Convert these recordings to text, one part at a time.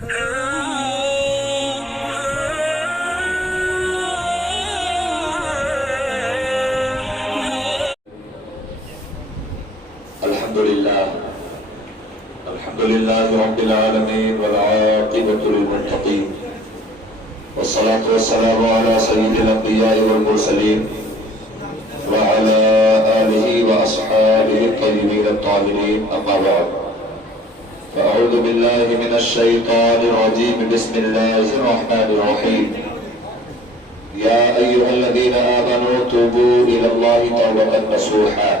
الحمد لله رب العالمين والعاقبة للمتقين والصلاة والسلام على سيد الأنبياء والمرسلين وعلى آله وأصحابه الطيبين الطاهرين أما بعد فأعوذ بالله من الشيطان الرجيم بسم الله الرحمن الرحيم يا أيها الذين آمنوا توبوا إلى الله توبة نصوحا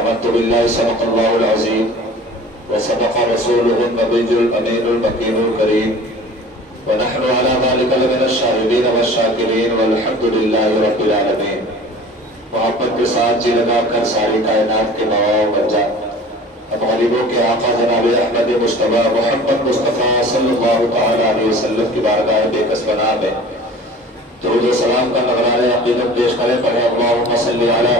آمنت بالله صدق الله العظيم وصدق رسوله النبي الأمين المكين الكريم ونحن على ذلك لمن الشاهدين والشاكرين والحمد لله رب العالمين. محبت کے ساتھ جی لگا کر ساری کائنات کے نوا بنجا اب غریبوں کے آقا جناب احمد مصطفیٰ محمد مصطفیٰ صلی اللہ تعالی علیہ وسلم کی بارگاہ بے کس بنا میں درود و سلام کا نظرانہ عقیدت پیش کریں پڑھیں اللہم صلی علی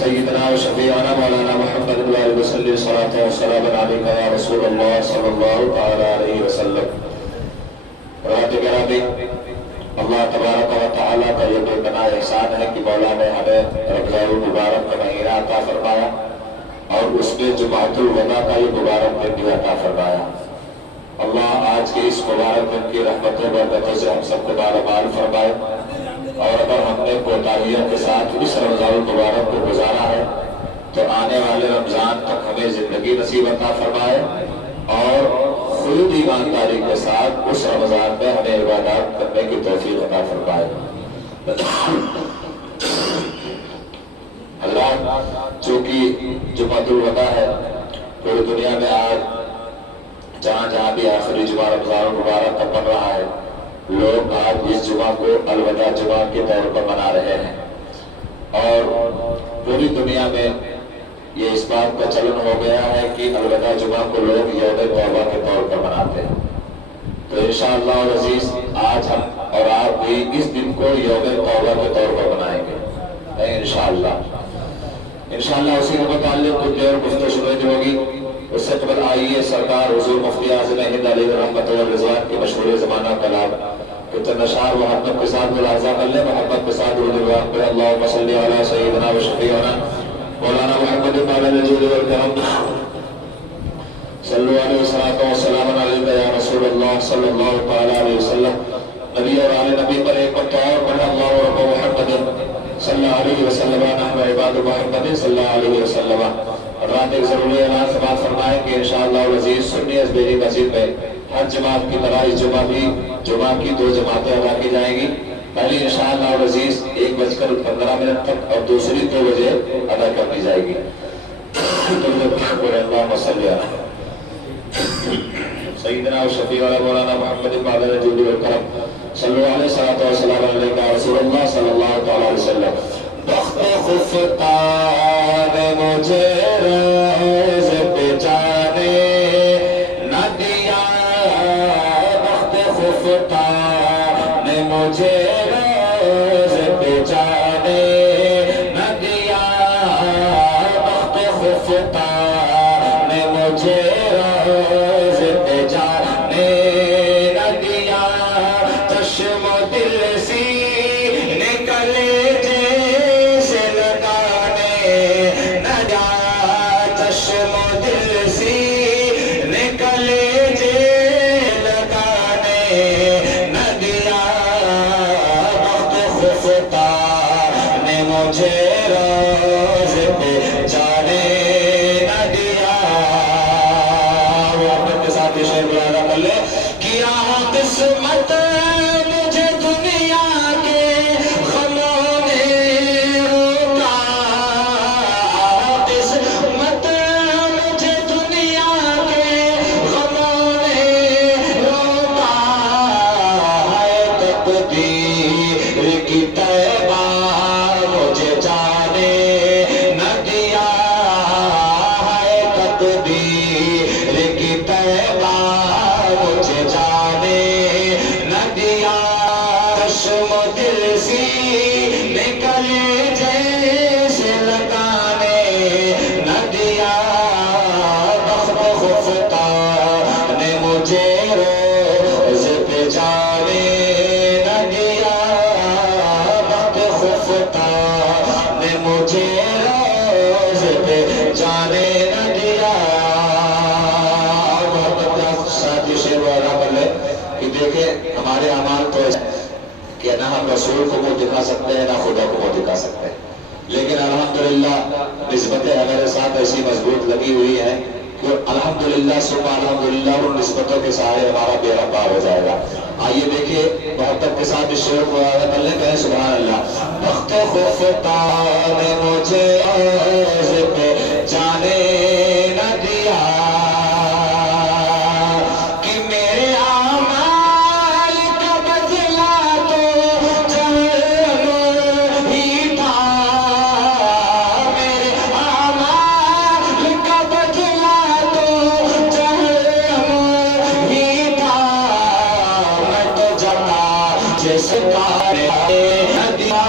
سیدنا و شفیعنا مولانا محمد علیہ وسلم صلاة و سلام علیکہ یا رسول اللہ صلی اللہ تعالی علیہ وسلم. رات گرامی اللہ تبارک و تعالیٰ کا یہ بے پناہ احسان ہے کہ مولا نے ہمیں رمضان المبارک کا مہینہ عطا فرمایا اور اس میں جمعۃ الوداع کا یہ مبارک دن بھی عطا فرمایا. اللہ آج کے اس مبارک دن کی رحمتوں و برکتوں سے ہم سب کو مالامال فرمائے اور اگر ہم نے کوتاہیوں کے ساتھ اس رمضان المبارک کو گزارا ہے تو آنے والے رمضان تک ہمیں زندگی نصیب عطا فرمائے اور خود ایمانداری کے ساتھ اس رمضان میں ہمیں عبادات کرنے کی توفیق عطا فرمائے. اللہ چونکہ جمعۃ الوداع ہے پوری دنیا میں آج جہاں جہاں بھی آخری جمعہ رمضان المبارک کا پڑ رہا ہے لوگ آج اس جمعہ کو الوداع جمعہ کے طور پر منا رہے ہیں اور پوری دنیا میں یہ اس بات کا چلن ہو گیا ہے کہ الوداع جمعہ کو لوگ یوم توبہ کے طور پر مناتے ہیں. تو انشاءاللہ العزیز آج ہم اور آپ بھی اس دن کو یوم توبہ کے طور پر منائیں گے انشاءاللہ. اسی کے متعلق کچھ دیر گفتگو شروع ہوگی. اس سے قبل آئیے سرکار حضور مفتی اعظم ہند علیہ رحمت و رضوان کے مشہور زمانہ کلام اشعار و محبت کے ساتھ ملاحظہ کر لیں. محبت کے ساتھ درود پڑھیں اللہم صلی علی سیدنا و شفیعنا مولانا محمد مالک الجود والکرم صلو علیہ وسلم علیہ یا رسول اللہ صلی اللہ تعالی علیہ وسلم. نبی اور آل نبی پر ایک وقت اور پڑھیں اللہ رب محمد صلی اللہ علیہ وسلم نحن عباد محمد صلی اللہ علیہ وسلم. رات ایک ضروری اعلان سماعت فرمائیں کہ انشاءاللہ العزیز سنی ازبیری مسجد میں ہر جماعت کی طرح اس جمعہ کی 2 جماعتیں ادا کی جائیں گی. پہلی انشاءاللہ العزیز 1:15 تک اور دوسری 2 بجے ادا کر دی جائے گی. اللہم صلی علی سیدنا و شفیعنا مولانا محمد مالک الجود والکرم صلو علیہ الصلوۃ والسلام علیکہ رسول اللہ صلی اللہ تعالی علیہ وسلم. بخت خفتان مجھے روز پہ جانے نہ دیا بخت خفتان مجھے روز پہ جانے نہ دیا بخت خفتان مجھے روز پہ جانے نہ دیا. چشم و دل سی نکلے جیسے لگانے نہ دیا. چشم و دل سی نکلے جیسے لگانے نہ دیا. وقت خفتان نے مجھے روز پہ جانے نہ دیا. رسول کو منہ دکھا سکتے ہیں نہ خدا کو منہ دکھا سکتے ہیں، لیکن الحمدللہ نسبتیں ہمارے ساتھ ایسی مضبوط لگی ہوئی ہیں کہ الحمدللہ ثم الحمدللہ ان نسبتوں کے سارے ہمارا بیڑا پار ہو جائے گا۔ آئیے دیکھیے محبت کے ساتھ اس شعر کو پڑھنے کہیں سبحان اللہ۔ وقت خفتا نے مجھے عرض پہ جانے نہ دیا کہ میرے اعمال کا بدلہ تو جہنم ہی تھا، میرے اعمال کا بدلہ تو جہنم ہی تھا، میں تو جاتا جس کار دیا،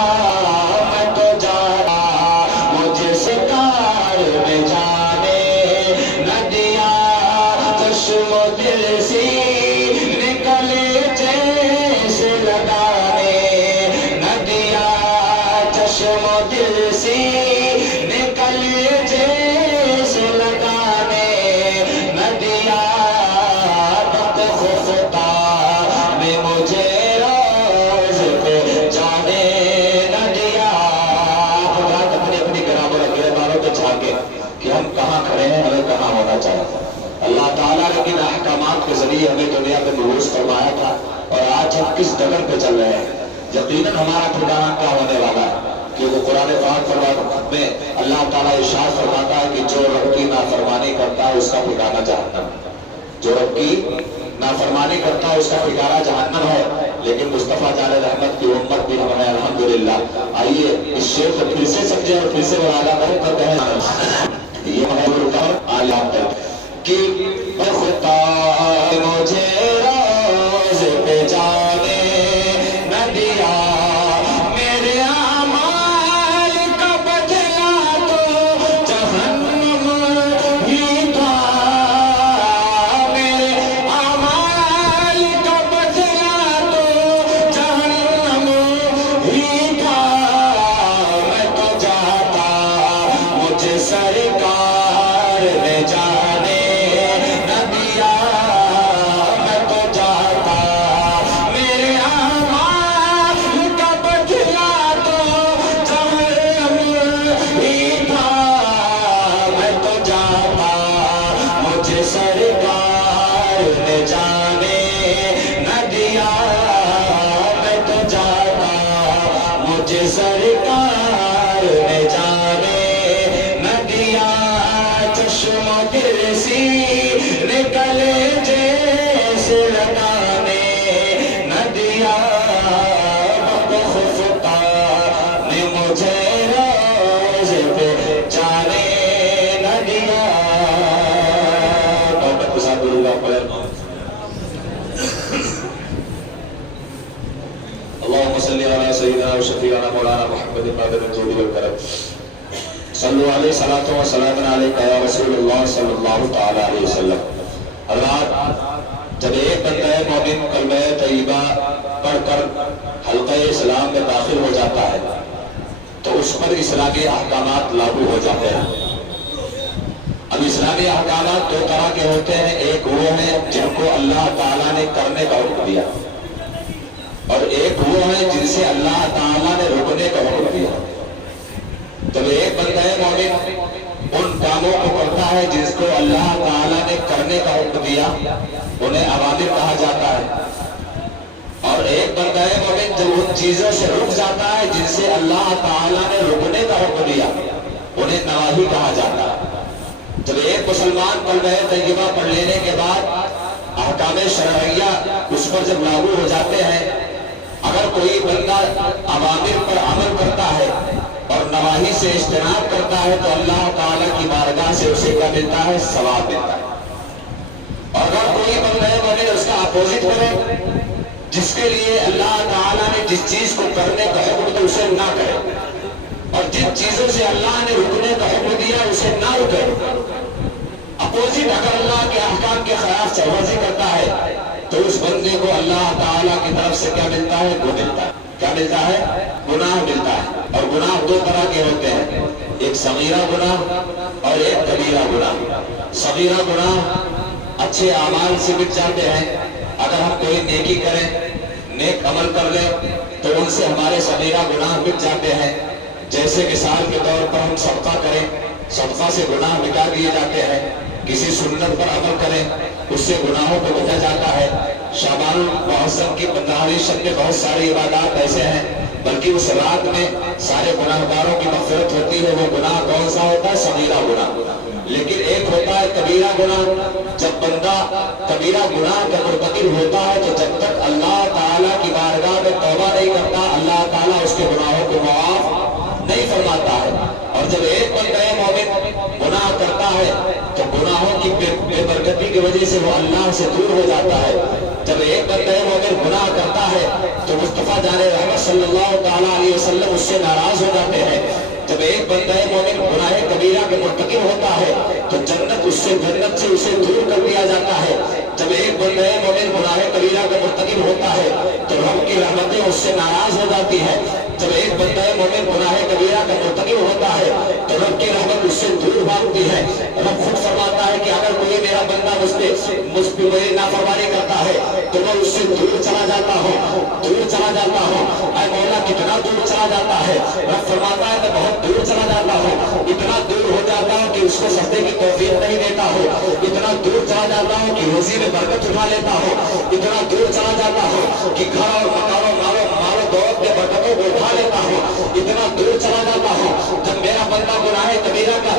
میں تو جاتا مجھے سکار میں جانے نہ دیا، چشم و دل سی نکلے جیسے لگانے نہ دیا، چشم و دل سی نکلے جیسے لگانے نہ دیا، وقت خفتا میں مجھے روز پہ جانے نہ دیا۔ حضرات اپنی اپنی گرامر اگلے باروں پہ جھانکے کہ ہم کہاں کھڑے ہیں، ہمیں کہاں ہونا چاہیے۔ اللہ تعالیٰ نے کن احکامات کے ذریعے ہمیں دنیا میں مبعوث فرمایا تھا اور آج ہم کس ڈگر پہ چل رہے ہیں، یقیناً ہمارا ٹھکانہ کیا ہونے والا ہے، کیونکہ قرآن پاک میں اللہ تعالیٰ ارشاد فرماتا ہے کہ جو رب کی نافرمانی کرتا ہے اس کا ٹھکانہ جہنم ہے، جو رب کی نافرمانی کرتا ہے اس کا ٹھکانہ جہنم ہے۔ لیکن مصطفیٰ جان رحمت کی امت بھی ہم ہیں الحمدللہ۔ آئیے اس شعر کو پھر سے سمجھیں اور پھر سے مراجعہ کریں تو کہیں یہ محبوب کا آیات ہے کہ خدا مجھے روز پہ جانے نہ دیا، میرے اعمال کا بدلہ تو جہنم ہی تھا، میرے اعمال کا بدلہ تو جہنم ہی تھا، میں تو جاتا مجھے سرکار نے جانے نہ دیا، میں تو جاتا میرے اعمال کا بدلہ تو جہنم ہی تھا، میں تو جاتا مجھے سرکار نے جانے نہ دیا، میں تو جاتا مجھے سرکار نے جانے نہ دیا، چشم و دل سی نکلے جیسے لگانے نہ دیا، وقت خفتا نے مجھے روز پہ جانے نہ دیا۔ محبت کے ساتھ درود آپ پڑھیں۔ اللهم صل على سيدنا وشفيعنا مولانا محمد بادر الجود والكرم، صلوا علیہ صلاۃ و سلام علیک یا رسول اللہ صلی اللہ تعالی علیہ وسلم۔ حضرات جب ایک بندہ مومن کلمہ طیبہ پڑھ کر حلقہ اسلام میں داخل ہو جاتا ہے تو اس پر اسلامی احکامات لاگو ہو جاتے ہیں۔ اب اسلامی احکامات دو طرح کے ہوتے ہیں، ایک وہ ہیں جن کو اللہ تعالیٰ نے کرنے کا حکم دیا اور ایک وہ ہیں جن سے اللہ تعالیٰ نے رکنے کا حکم دیا۔ جب ایک بندہ مومن ان کاموں کو کرتا ہے جس کو اللہ تعالیٰ نے کرنے کا حکم دیا، انہیں اوامر کہا جاتا ہے، اور ایک بندہ مومن جب ان چیزوں سے رک جاتا ہے جن سے اللہ تعالیٰ نے رکنے کا حکم دیا، انہیں نواہی کہا جاتا ہے۔ جب ایک مسلمان کلمہ طیبہ پڑھ لینے کے بعد احکام شرعیہ اس پر جب لاگو ہو جاتے ہیں، اگر کوئی بندہ اوامر پر عمل کرتا ہے اور نواہی سے اجتناب کرتا ہے تو اللہ تعالیٰ کی بارگاہ سے اسے کیا ملتا ہے؟ ثواب ملتا ہے۔ اور اگر کوئی بندہ مومن اس کا اپوزٹ کرے، جس کے لیے اللہ تعالیٰ نے جس چیز کو کرنے کا حکم دیا اسے نہ کرے، اور جن چیزوں سے اللہ نے رکنے کا حکم دیا اسے نہ رکے، اپوزٹ اگر اللہ کے احکام کے خلاف سرورزی کرتا ہے تو اس بندے کو اللہ تعالیٰ کی طرف سے کیا ملتا ہے؟ وہ ملتا ہے۔ کیا ملتا ہے؟ گناہ ملتا ہے۔ اور گناہ دو طرح کے ہوتے ہیں، ایک صغیرہ گناہ اور ایک کبیرہ گناہ۔ صغیرہ گناہ اچھے اعمال سے مٹ جاتے ہیں، اگر ہم کوئی نیکی کریں، نیک عمل کر لیں تو ان سے ہمارے صغیرہ گناہ مٹ جاتے ہیں. جیسے مثال کے طور پر ہم صدقہ کریں، صدقہ سے گناہ مٹا دیے جاتے ہیں. کسی سنت پر عمل کریں، اس سے گناہوں کو مٹا جاتا ہے. شعبان المعظم کی 15ویں شب میں بہت ساری عبادات ایسے ہیں، بلکہ اس رات میں سارے گناہ گاروں کی مغفرت ہوتی ہے. وہ گناہ کون سا ہوتا ہے؟ صغیرہ گناہ. لیکن ایک ہوتا ہے کبیرہ گناہ. جب بندہ کبیرہ گناہ کا مرتکب ہوتا ہے تو جب تک اللہ تعالیٰ کی بارگاہ میں توبہ نہیں کرتا، اللہ تعالیٰ اس کے گناہوں کو معاف نہیں فرماتا ہے. اور جب ایک بندہ مومن گناہ کرتا ہے تو گناہوں کی بے برکتی کی وجہ سے وہ اللہ سے دور ہو جاتا ہے. جب ایک بندہ مومن گناہ کرتا ہے تو مصطفیٰ جان رحمت صلی اللہ تعالیٰ علیہ وسلم اس سے ناراض ہو جاتے ہیں. جب ایک بندہ مومن گناہ کبیرہ کے مرتکب ہوتا ہے تو جنت سے اسے دور کر دیا جاتا ہے. جب ایک بندہ مومن گناہ کبیرہ کا مرتکب ہوتا ہے تو رب کی رحمتیں اس سے ناراض ہو جاتی ہے. جب ایک بندہ مومن گناہ کبیرہ کا مرتکب ہوتا ہے تو رب کی رحمت اس سے دور بھاگتی ہے. رب خود فرماتا ہے کہ اگر کوئی میرا بندہ مجھ پہ میری نافرمانی کرتا ہے تو میں اس سے دور چلا جاتا ہوں، دور چلا جاتا ہوں. اے مولا کتنا دور چلا جاتا ہے؟ رب فرماتا ہے کہ بہت دور چلا جاتا ہوں، اتنا دور ہو جاتا ہوں کہ اس کو سجدے کی توفیق نہیں دیتا ہوں، اتنا دور چلا جاتا ہوں کہ روزی میں برکت اٹھا لیتا ہوں، اتنا دور چلا جاتا ہوں کہ گھر اور مکانوں مالو دولت کے برکتوں کو اٹھا لیتا ہوں، اتنا دور چلا جاتا ہوں. جب میرا بندہ گناہ کبیرہ کا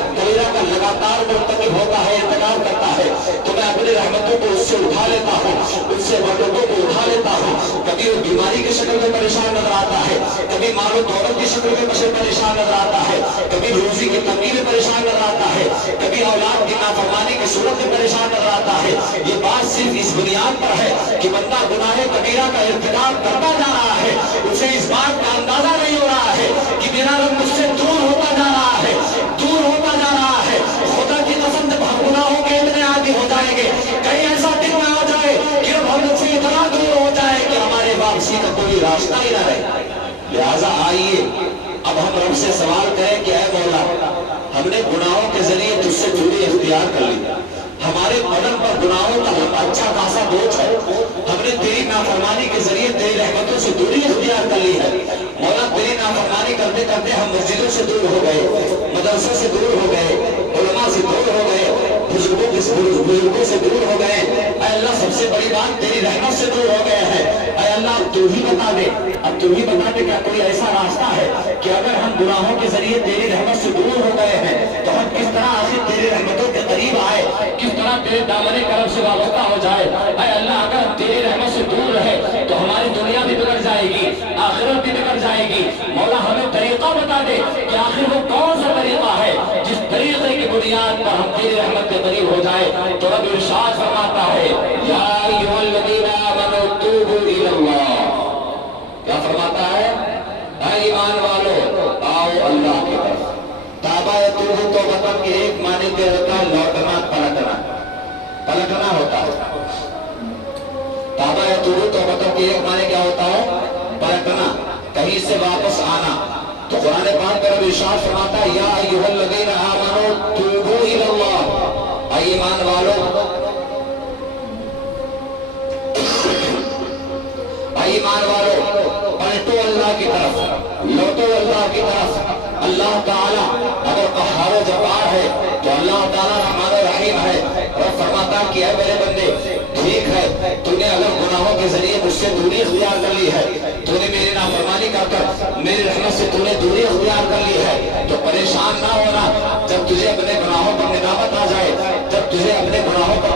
لگاتار مرتکب ہوتا ہے، ارتکاب کرتا ہے، تو میں اپنی رحمتوں کو اس سے اٹھا لیتا ہوں، اس سے برکتوں کو اٹھا لیتا ہوں. کبھی وہ بیماری کی شکل میں پریشان نظر آتا ہے، کبھی مال و دولت کی شکل میں پریشان نظر آتا ہے، کبھی روزی کی تنگی میں پریشان نظر آتا ہے، کبھی اولاد کی نافرمانی کی صورت میں پریشان نظر آتا ہے. یہ بات صرف اس بنیاد پر ہے کہ بندہ گناہ کبیرہ کا ارتکاب کرتا جا رہا ہے، اسے اس بات کا اندازہ نہیں ہو رہا ہے کہ میرا رب مجھ سے دور ہوتا جا رہا ہے، دور ہوتا جا رہا ہے. خدا کی قسم جب ہم گناہوں کے اتنے عادی ہو جائیں گے، کہیں ایسا دن نہ آ جائے کہ اب ہم سے اتنا دور ہو جائے کہ ہمارے واپسی کا کوئی راستہ ہی نہ رہے. لہٰذا آئیے اب ہم رب سے سوال کریں کہ اے مولا، ہم نے گناہوں کے ذریعے تجھ سے دوری اختیار کر لی، ہمارے بدن پر گناہوں کا اچھا خاصا بوجھ ہے، ہم نے تیری نافرمانی کے ذریعے تیری رحمتوں سے دوری اختیار کر لی ہے. مولا تیری نافرمانی کرتے کرتے ہم مسجدوں سے دور ہو گئے، مدرسوں سے دور ہو گئے، علماء سے دور ہو گئے، بزرگوں سے دور ہو گئے. اے اللہ سب سے بڑی بات تیری رحمت سے دور ہو گئے ہیں. اے اللہ اب تو ہی بتا دے، اب تو ہی بتا دے کیا کوئی ایسا راستہ ہے کہ اگر ہم گناہوں کے ذریعے تیری رحمت سے دور ہو گئے ہیں تو ہم کس طرح آخر تیری رحمتوں کے قریب آئے، کس طرح تیرے دامن کرم سے وابستہ ہو جائے. اے اللہ اگر ہم تیری رحمت سے دور رہے تو ہماری دنیا بھی بگڑ جائے گی، آخرت بھی بگڑ جائے گی. مولا ہمیں طریقہ بتا دے کہ آخر وہ کون سا طریقہ ہے جس طریقے کی بنیاد پر ہم تیری رحمت کے قریب ہو جائے. تو رب ارشاد فرماتا ہے یا ایھا الذین آمنوا توبوا الی اللہ. کیا فرماتا ہے؟ اے ایمان والو آؤ اللہ کی طرف. تابا یتوب توبۃ کے ایک معنی کے ہوتا ہے لوٹنا، پلٹنا ہوتا ہے. تابا یتوب توبۃ کے ایک معنی کیا ہوتا ہے؟ پلٹنا، کہیں سے واپس آنا. تو قرآن پاک میں رب ارشاد فرماتا ہے یا ایھا الذین آمنوا توبوا الی اللہ. اے ایمان والو، اے ایمان والو پلٹو اللہ کی طرف، لوٹو اللہ کی طرف. اللہ تعالیٰ اگر قہار و جبار ہے تو اللہ تعالیٰ رحمان و رحیم ہے. اور فرماتا کہ اے میرے بندے ٹھیک ہے، تو نے اگر گناہوں کے ذریعے مجھ سے دوری اختیار کر لی ہے، تو نے میری نافرمانی کر کر میری رحمت سے تو نے دوری اختیار کر لی ہے، تو پریشان نہ ہونا. جب تجھے اپنے گناہوں پر ندامت آ جائے، جب تجھے اپنے گناہوں پر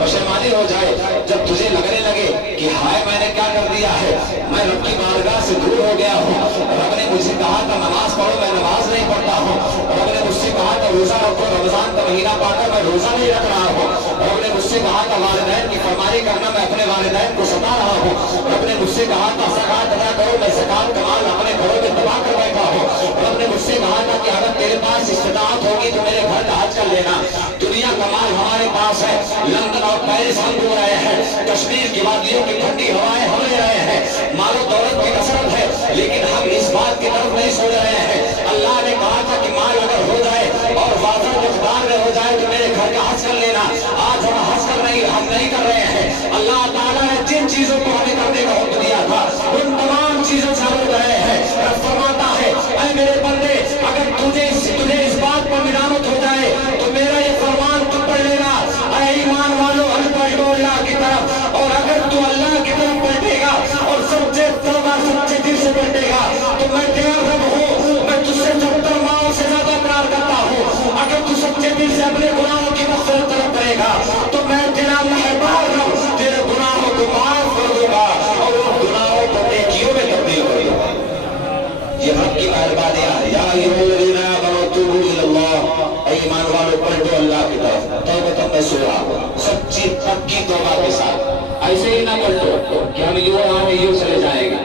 پشیمانی ہو جائے، جب تجھے لگنے لگے کہ ہائے میں نے کیا کر دیا ہے، میں رب کی بارگاہ سے دور ہو گیا ہوں، رب نے مجھے کہا تھا نماز پڑھو میں نماز نہیں پڑھتا ہوں، رب نے مجھ سے کہا تھا روزہ رکھو رمضان کا مہینہ پا کر میں روزہ نہیں رکھ رہا ہوں، رب نے مجھ سے کہا تھا والدین کی فرمانی کرنا میں اپنے والدین کو ستا رہا ہوں، رب نے مجھ سے کہا تھا زکات ادا کرو میں زکات کا مال اپنے گھروں میں دبا کر بیٹھا ہوں، رب نے مجھ سے کہا تھا کہ اگر تیرے پاس استطاعت ہوگی تو میرے گھر کا حج کر لینا. دنیا کا مال ہمارے پاس ہے، لندن اور پیرس ہم گھوم رہے ہیں، کشمیر کی وادیوں کی ٹھنڈی ہوائیں ہم لے رہے ہیں، مال و دولت کی کثرت ہے، لیکن ہم اس بات کی طرف نہیں سوچ رہے ہیں. اللہ نے کہا تھا کہ مال اگر ہو جائے اور واضح مقدار میں ہو جائے تو میرے گھر کا حج کر لینا. آج ہم حج ہم نہیں کر رہے ہیں. اللہ تعالیٰ نے جن چیزوں کو ہمیں کرنے کا حکم دیا تھا ان تمام چیزوں سے پکی توبہ کے ساتھ، ایسے ہی نہ پلٹو کہ ہم یوں آئیں یوں چلے جائیں گے۔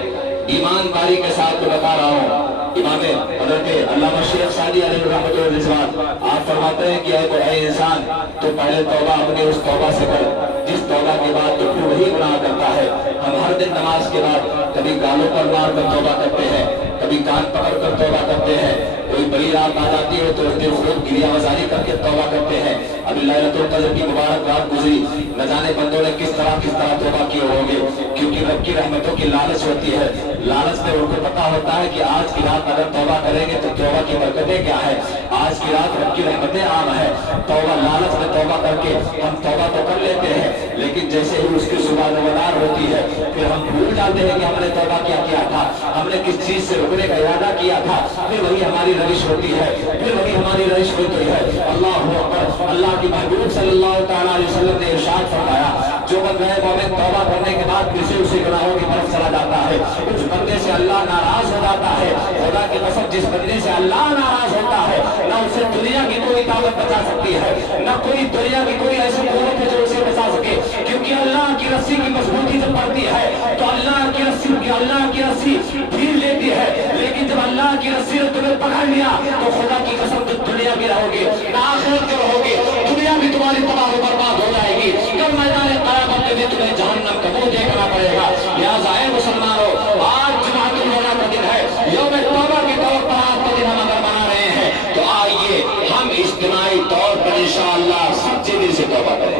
ایمانداری کے ساتھ تو بتا رہا ہوں، امام حضرت علامہ شیخ سعدی علیہ رحمۃ اللہ، آپ فرماتے ہیں کہ اے انسان تو پہلے توبہ اپنی اس توبہ سے کر جس توبہ کے بعد تو پھر وہی گناہ کرتا ہے۔ ہم ہر دن نماز کے بعد کبھی گالوں پر مار کر توبہ کرتے ہیں، کبھی کان پکڑ کر توبہ کرتے ہیں، کوئی بڑی رات آ جاتی ہے تو دل خود گریہ وزاری کر کے توبہ کرتے ہیں۔ ابھی لیلۃ القدر کی مبارک رات گزری، نہ جانے بندوں نے کس طرح توبہ کیے ہوں گے، کیونکہ رب کی رحمتوں کی لالچ ہوتی ہے۔ لالچ میں ان کو پتا ہوتا ہے کہ آج کی رات اگر توبہ کریں گے تو توبہ کی برکتیں کیا ہے، آج کی رات رب کی رحمتیں عام ہے۔ توبہ لالچ میں توبہ کر کے ہم توبہ تو کر لیتے ہیں، لیکن جیسے ہی اس کی صبح نمودار ہوتی ہے پھر ہم بھول جاتے ہیں کہ ہم نے توبہ کیا تھا، ہم نے کس چیز سے رکنے کا ارادہ کیا تھا، پھر وہی ہماری روش ہوتی ہے، پھر وہی ہماری روش ہوتی ہے۔ اللہ اکبر، اللہ کی محبوب صلی اللہ تعالیٰ علیہ وسلم نے ارشاد فرمایا، جو بندہ مومن توبہ کرنے کے بعد پھر سے اسی گناہوں کی طرف چلا جاتا ہے، اس بندے سے اللہ ناراض ہو جاتا ہے۔ خدا کی قسم، جس بندے سے اللہ ناراض ہوتا ہے نہ اسے دنیا کی کوئی طاقت بچا سکتی ہے، نہ کوئی دنیا کی کوئی ایسی قوت ہے جو اسے بچا سکے، کیونکہ اللہ کی رسی کی مضبوطی جب پڑتی ہے تو اللہ کی رسی ڈھیل لیتی ہے، لیکن جب اللہ کی رسی نے تمہیں پکڑ لیا تو خدا کی قسم تم دنیا بھی رہو گے نہ آخرت کے رہو گے، دنیا بھی تمہاری تباہ و برباد ہو جائے گی، کب میدان قیامت میں بھی تمہیں جہنم کا منہ دیکھنا پڑے گا۔ لہٰذا اے مسلمانوں، آج جمعۃ الوداع کا دن ہے، یوم توبہ کے طور پر آج کا دن ہم اگر منا رہے ہیں تو آئیے ہم اجتماعی طور پر انشاءاللہ سچے دل سے توبہ کریں،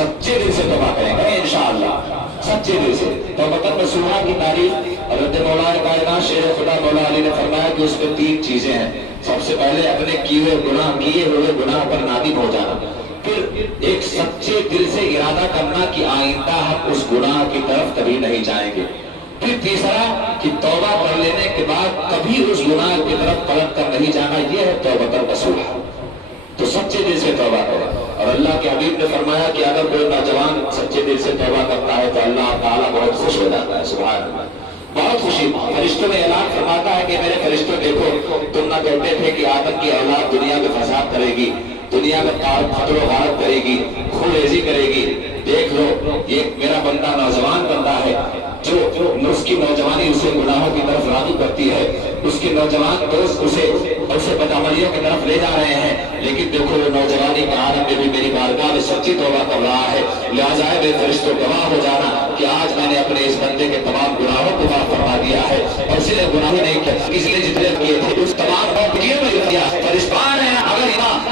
سچے دل سے توبہ کریں گے انشاءاللہ، سچے دل سے۔ توبۃ نصوحہ کی تعریف حضرت مولا کائنات شیخ خدا مولا علی نے فرمایا کہ اس میں 3 چیزیں ہیں۔ سب سے پہلے اپنے کیے ہوئے گناہ پر نادم ہو جانا، پھر ایک سچے دل سے ارادہ کرنا کہ آئندہ ہم اس گناہ کی طرف کبھی نہیں جائیں گے، پھر تیسرا کہ توبہ کر لینے کے بعد کبھی اس گناہ کی طرف پلٹ کر نہیں جانا، یہ ہے توبۃ نصوحہ۔ تو سچے دل سے توبہ کرے، اور اللہ کے حبیب نے فرمایا کہ اگر کوئی نوجوان سچے دل سے توبہ کرتا ہے تو اللہ تعالیٰ بہت خوش ہو جاتا ہے، سبحان اللہ، بہت خوشی۔ فرشتوں میں اعلان فرماتا ہے کہ میرے فرشتوں دیکھو، تم نہ کہتے تھے کہ آدم کی اولاد دنیا میں فساد کرے گی، دنیا میں قتل و غارت کرے گی، خون ریزی کرے گی، دیکھ لو یہ میرا بندہ نوجوان بندہ ہے، جو اس کی نوجوانی اسے گناہوں کی طرف راغب کرتی ہے، اس کے نوجوان دوست اسے بدعملیوں کی طرف لے جا رہے ہیں، لیکن دیکھو وہ نوجوانی کے عالم میں بھی میری بارگاہ میں سچی توبہ کر رہا ہے۔ لہٰذا میرے فرشتوں گواہ ہو جانا کہ آج میں نے اپنے اس بندے کے تمام گناہوں کو معاف فرما دیا ہے، اور اس نے گناہ نہیں کیا، اس نے جتنے کیے تھے اس تمام کو میں کیا۔ فرشتان ہے اگر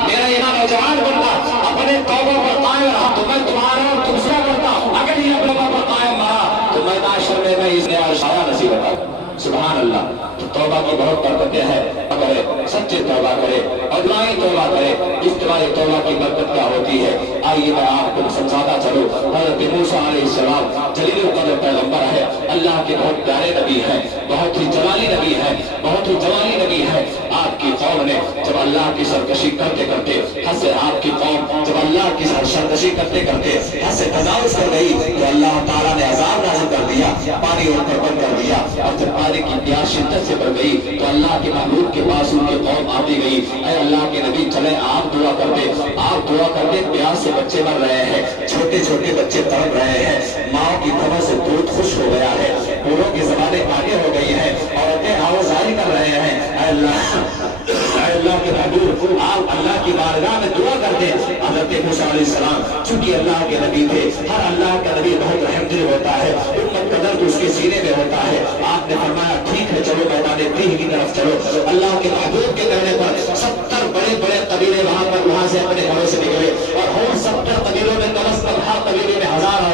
میرا یہ نوجوان بندہ اپنے توبہ پر قائم رہا تو میں تمہارا اور دوسرا بندہ اگر یہ توبہ پر قائم رہا تو میں معاشر میں اس نے شایا نصیب عطا کروں۔ سبحان اللہ۔ تو توبہ کی بہت برکتیں ہیں، کرے سچے توبہ کرے، اجماعی توبہ کرے۔ اجتماعی توبہ کی برکت کیا ہوتی ہے آئیے میں آپ کو سمجھاتا چلوں۔ حضرت موسیٰ علیہ السلام جلیل القدر پیغمبر ہے، اللہ کے بہت پیارے نبی ہیں، بہت ہی جلالی نبی ہے، بہت ہی جلالی نبی ہے۔ آپ کی قوم نے جب اللہ کی سرکشی کرتے کرتے حد سے، آپ کی قوم جب اللہ کی سرکشی کرتے کرتے حد سے تجاوز کر گئی تو اللہ تعالیٰ نے عذاب نازل کر دیا، پانی ان پر بند کر دیا، اور جب پانی کی پیاس شدت سے بڑھ گئی تو اللہ کے محبوب کے پاس ان کی قوم آتی گئی، اے اللہ کے نبی چلے آپ دعا کرتے، پیاس سے بچے مر رہے ہیں، چھوٹے چھوٹے بچے تڑپ رہے ہیں، ماں کی تھمہ سے دودھ خشک ہو گیا ہے، بوڑھوں کی زبانیں آگے ہو گئی ہیں، عورتیں آوازاری کر رہے ہیں، اے اللہ کے محبوب آپ اللہ کی بارگاہ میں دعا کر دیں۔ حضرت موسیٰ علیہ السلام چونکہ اللہ کے نبی تھے، ہر اللہ کا نبی بہت رحم دل ہوتا ہے، امت کا درد اس کے سینے میں ہوتا ہے، آپ نے فرمایا ٹھیک ہے چلو میدان تیہ کی طرف چلو۔ اللہ کے محبوب کے کہنے پر 70 بڑے بڑے قبیلے وہاں سے اپنے گھروں سے نکلے، اور 70 قبیلوں میں کم از کم ہر قبیلے میں ہزار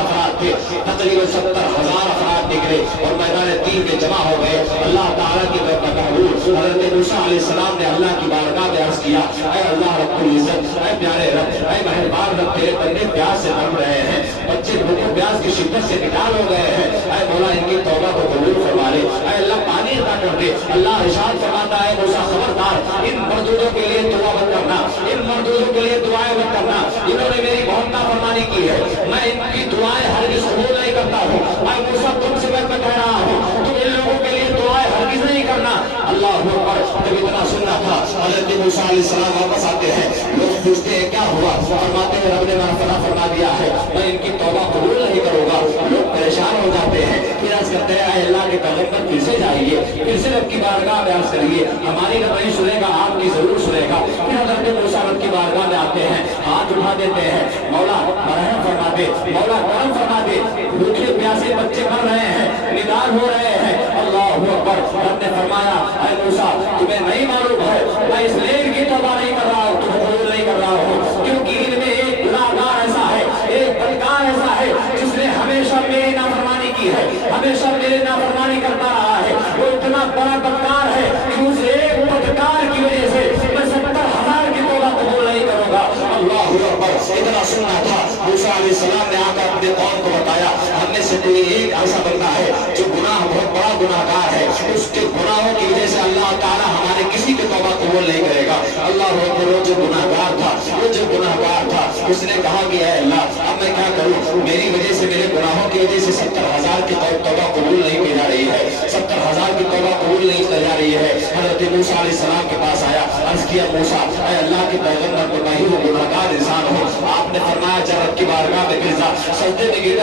افراد تھے، تقریباً 70,000 افراد نکلے اور میدان تیہ میں جمع ہو گئے۔ اللہ تعالیٰ کے محبوب حضرت موسیٰ علیہ السلام نے اللہ کی بارگاہ میں عرض کیا، اے اللہ رب العزت، اے پیارے رب، اے مہربان رب، تیرے بندے پیاس سے مر رہے ہیں، بچے بھوکے پیاس کی شدت سے نکال ہو گئے ہیں، اے مولا ان کی توبہ کو قبول فرما لے، اے اللہ پانی عطا کر دے۔ اللہ ارشاد فرماتا ہے موسیٰ خبردار ان مردودوں کے لیے دعا مت کرنا، ان مردودوں کے لیے دعائیں مت کرنا، انہوں نے میری بہت نافرمانی کی ہے، میں ان کی دعائیں ہرگز قبول نہیں کرتا ہوں۔ اے موسیٰ تم سے میں کہہ رہا ہوں تم ان لوگوں کے لیے دعائیں ہرگز نہیں کرنا۔ اللہ اکبر۔ جب اتنا سننا تھا حضرت موسیٰ علیہ السلام واپس آتے ہیں، لوگ پوچھتے ہیں کیا ہوا، فرماتے ہیں رب نے منع فرما دیا کی توبہ قبول نہیں کروں گا، لوگ پریشان ہو جاتے ہیں، پھر عرض کرتے ہیں اے اللہ کے پیغمبر پھر سے جائیے، پھر سے رب کی بارگاہ میں عرض کریے، ہماری رب نہیں سنے گا، آپ کی ضرور سنے گا۔ پھر حضرت موسیٰ رب کی بارگاہ میں آتے ہیں، ہاتھ اٹھا دیتے ہیں، مولا مرحم فرما دے، مولا کرم فرما دے، بھوکے پیاسے بچے مر رہے ہیں، نڈال ہو رہے ہیں۔ اللہ اکبر۔ رب نے فرمایا اے موسیٰ تمہیں نہیں معلوم ہے میں اس لیل کی توبہ نہیں کر رہا ہوں، تمہیں قبول نہیں کر رہا ہوں، کیونکہ ان میں ایک گناہگار ایسا ہے، ایک بدکار ایسا ہے جس نے ہمیشہ میری نافرمانی کی ہے، ہمیشہ میری نافرمانی کرتا رہا ہے، وہ اتنا بڑا بدکار ہے کہ اس ایک بدکار کی وجہ سے میں 70,000 کی توبہ قبول نہیں کروں گا۔ اللہ اکبر۔ اتنا سننا تھا، موسیٰ علیہ السلام نے آ کر اپنے قوم کو بتایا ہم میں سے کوئی ایک ایسا بندہ ہے جو گناہ بہت بڑا گناہگار ہے، اس کے گناہوں کی وجہ سے اللہ تعالیٰ ہمارے کسی کی توبہ قبول نہیں کرے گا۔ اللہ اکبر۔ وہ جو گناہگار تھا، وہ جو گناہگار تھا، اس نے کہا کہ اے اللہ اب میں کیا کروں، میری وجہ سے میرے گناہوں کی وجہ سے 70,000 کی توبہ قبول نہیں کی جا رہی ہے، 70,000 کی توبہ قبول نہیں کی جا رہی ہے۔ حضرت موسیٰ علیہ السلام کے پاس آیا، عرض کیا موسیٰ اے اللہ کے پیغمبر تو میں ہی وہ گناہگار انسان ہوں، آپ نے فرمایا جب رب کی بارگاہ میں گر جا، سجدے میں گر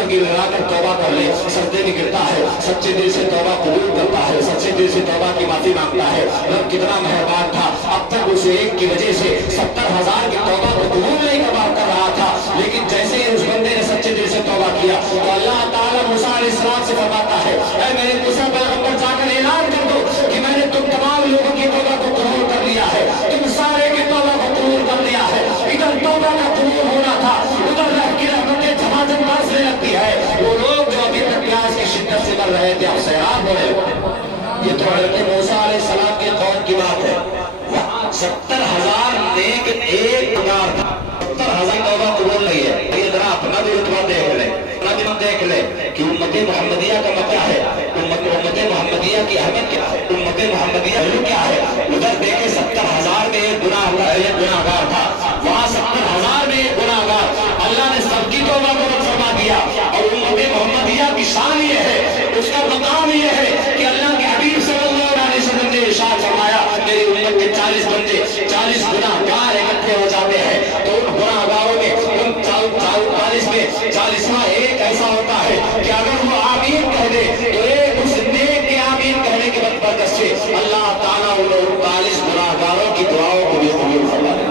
کر توبہ کر لے، سجدے میں گرتا ہے، سچے دل سے توبہ قبول کرتا ہے، سچے دل سے توبہ کی معافی مانگتا ہے۔ رب کتنا مہربان تھا، اب تک اسے ایک کی وجہ سے 70,000 کی توبہ کو قبول نہیں کر رہا تھا، لیکن جیسے ہی اس بندے نے سچے دل سے توبہ کیا تو اللہ تعالیٰ موسیٰ علیہ السلام سے فرماتا ہے اے میرے موسیٰ پیغمبر جا کر اعلان کر دو کہ میں نے تم تمام لوگوں کی توبہ کو قبول کر لیا ہے، تم سارے کی توبہ کو قبول کر لیا ہے۔ ادھر توبہ کا قبول ہونا تھا، ادھر رب کی رحمتیں جھماجھم برسنے لگتی ہے، وہ لوگ جو ابھی تک پیاس کی شدت سے مر رہے تھے اب سیراب ہو رہے تھے۔ یہ تو حضرت موسیٰ علیہ السلام کے قوم کی بات ہے، وہاں 70,000 نیک ایک گناہگار تھا، 70,000 توبہ قبول نہیں ہے۔ یہ ذرا اپنا بھی رتبہ دیکھ لیں، اپنا بھی دیکھ لیں کہ امت محمدیہ کا مقام ہے، امت محمدیہ کی اہمیت کیا ہے، امت محمدیہ کیا ہے۔ ادھر دیکھیں 70,000 میں ایک گناہگار تھا، وہاں 70,000 میں ایک گناہگار، اللہ نے سب کی توبہ کو فرما دیا۔ اور امت محمدیہ کی شان یہ ہے، اس کا مقام یہ ہے کہ اللہ کے حبیب صلی اللہ علیہ وسلم نے ارشاد فرمایا میری امت کے 40 بندے 40 گناہگار اکٹھے ہو جاتے ہیں تو ان گناہگاروں میں ان 40 میں 40واں ایک ایسا ہوتا ہے کہ اگر وہ آمین کہہ دے تو ایک اس نیک کے آمین کہنے کے برکت سے اللہ تعالیٰ ان 40 گناہگاروں کی دعاؤں کو بھی قبول فرما لے۔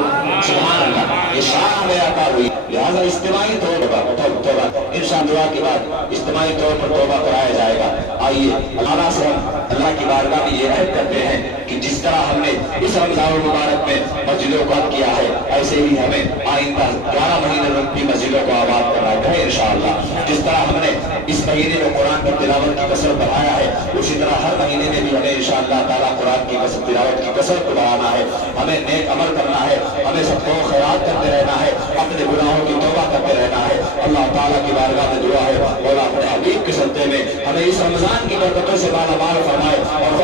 سبحان اللہ، یہ شان میں عطا ہوئی۔ لہٰذا اجتماعی طور پر توبہ انشاءاللہ دعا کے بعد اجتماعی طور پر توبہ کرایا جائے گا۔ آئیے اللہ سے ہم اللہ کی بارگاہ میں یہ عہد کرتے ہیں کہ جس طرح ہم نے اس رمضان المبارک میں مسجدوں کو کیا ہے ایسے ہی ہمیں آئندہ 11 مہینے تک بھی مسجدوں کو آباد کرنا ہے انشاءاللہ۔ جس طرح ہم نے اس مہینے میں قرآن کی تلاوت کی کثرت بڑھایا ہے اسی طرح ہر مہینے میں بھی ہمیں انشاءاللہ تعالیٰ قرآن کی تلاوت کی کثرت کو بڑھانا ہے، ہمیں نیک عمل کرنا ہے، ہمیں سب کو خیرات کرتے رہنا ہے، اپنے گناہوں کی توبہ کرتے رہنا ہے۔ اللہ تعالیٰ کی بارگاہ میں دعا ہے مولا اپنے حبیب کے صدقے میں ہمیں اس رمضان کی برکتوں سے مالا مال فرمائے اور